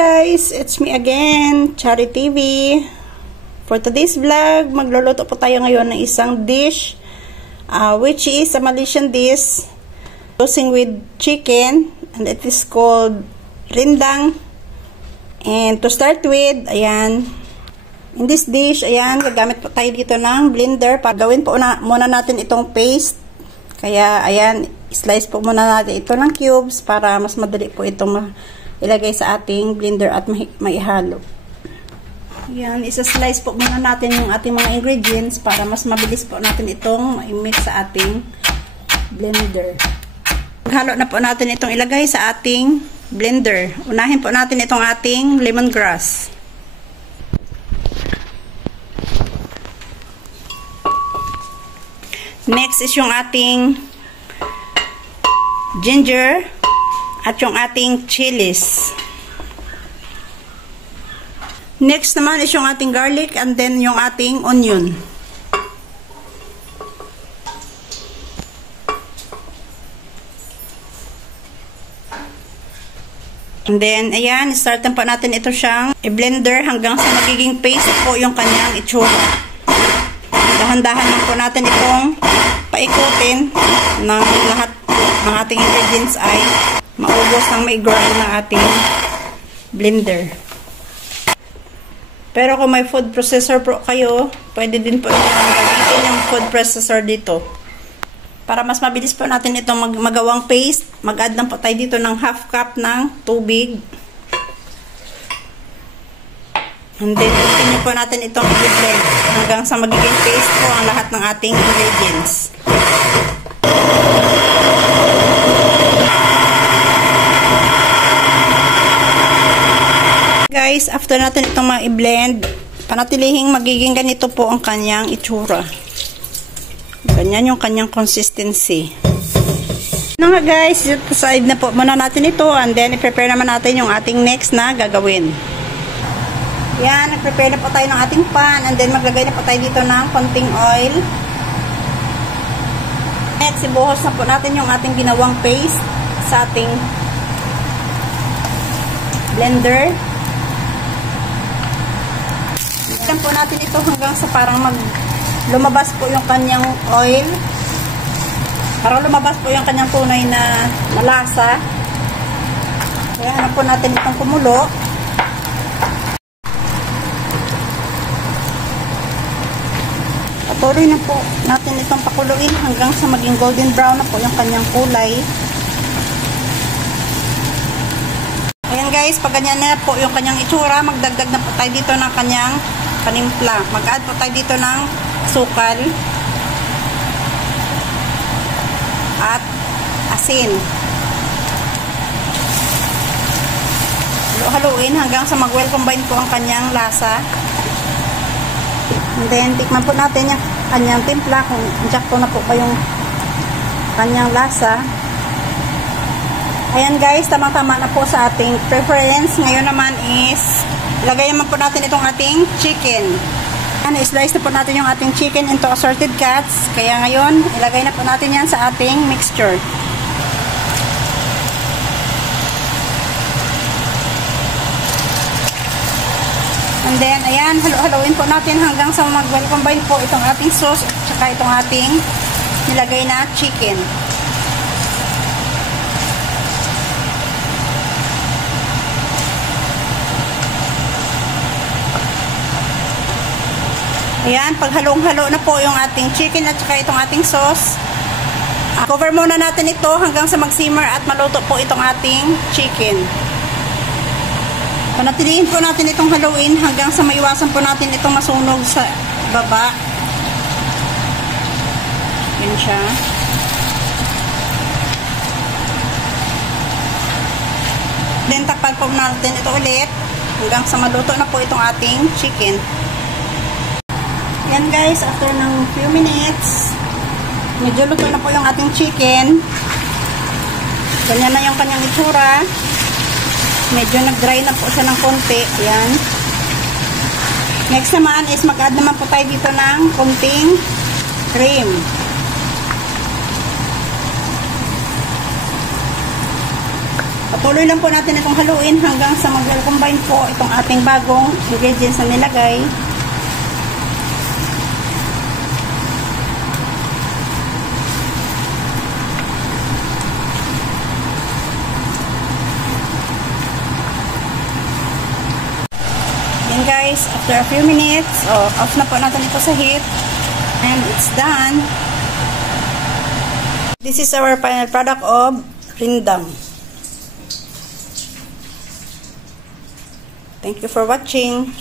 Guys, it's me again, Chari TV. For today's vlog, magluluto po tayo ngayon ng isang dish, which is a Malaysian dish, using with chicken, and it is called rindang. And to start with, ayan, in this dish, ayan, gagamit po tayo dito ng blender. Gawin po muna natin itong paste. Kaya, ayan, slice po muna natin ito ng cubes para mas madali po itong ilagay sa ating blender at maihalo. Yan, isa-slice po muna natin yung ating mga ingredients para mas mabilis po natin itong i-mix sa ating blender. Halo na po natin itong ilagay sa ating blender. Unahin po natin itong ating lemongrass. Next is yung ating ginger at yung ating chilies. Next naman is yung ating garlic and then yung ating onion. And then, ayan, startan po natin ito siyang i-blender hanggang sa magiging paste po yung kanyang itsura. Dahan-dahan lang po natin itong paikutin ng lahat ng ating ingredients ay maubos ng mai-grind ng ating blender. Pero kung may food processor po kayo, pwede din po gamitin yung food processor dito. Para mas mabilis po natin itong magawang paste, mag-add lang po tayo dito ng half cup ng tubig. And then, continue po natin itong i-blend hanggang sa magiging paste po ang lahat ng ating ingredients. Guys, after natin itong ma-blend, panatilihing magiging ganito po ang kanyang itsura. Ganyan yung kanyang consistency. Ano nga guys, side na po muna natin ito and then i-prepare naman natin yung ating next na gagawin. Yan, nag-prepare na po tayo ng ating pan and then maglagay na po tayo dito ng konting oil. Next, ibuhos na po natin yung ating ginawang paste sa ating blender. Ikan po natin ito hanggang sa parang lumabas po yung kanyang oil. Parang lumabas po yung kanyang tunay na malasa. Kaya hanap po natin itong kumulo. Patuloy na po natin itong pakuluin hanggang sa maging golden brown na po yung kanyang kulay. Ayan guys, pag ganyan na po yung kanyang itsura, magdagdag na po tayo dito ng kanyang panimpla. Mag-add po tayo dito ng asukal at asin. Haluin hanggang sa mag-well combine po ang kanyang lasa. And then, tikman po natin yung kanyang timpla kung sakto na po ba yung kanyang lasa. Ayan guys, tamang-tama na po sa ating preference. Ngayon naman is, ilagay naman po natin itong ating chicken. I-slice na po natin yung ating chicken into assorted cuts. Kaya ngayon, ilagay na po natin yan sa ating mixture. And then, ayan, halo-haloin po natin hanggang sa mag-well combine po itong ating sauce at saka itong ating nilagay na chicken. Ayan, pag halong-halo na po yung ating chicken at saka itong ating sauce, cover muna natin ito hanggang sa mag-simmer at maluto po itong ating chicken. Panatilihin po natin itong haluin hanggang sa maiwasan po natin itong masunog sa baba. Yan siya. Then takpan po natin ito ulit hanggang sa maluto na po itong ating chicken. Yan guys, after ng few minutes, medyo luto na po yung ating chicken. Ganyan na yung kanyang itsura. Medyo nag-dry na po siya ng konti. Ayan. Next naman is mag-add naman po tayo dito ng konting cream. Patuloy lang po natin itong haluin hanggang sa mag-combine po itong ating bagong ingredients na nilagay. Then guys, after a few minutes, off na po natin ito sa heat. And it's done. This is our final product of Rindang. Thank you for watching.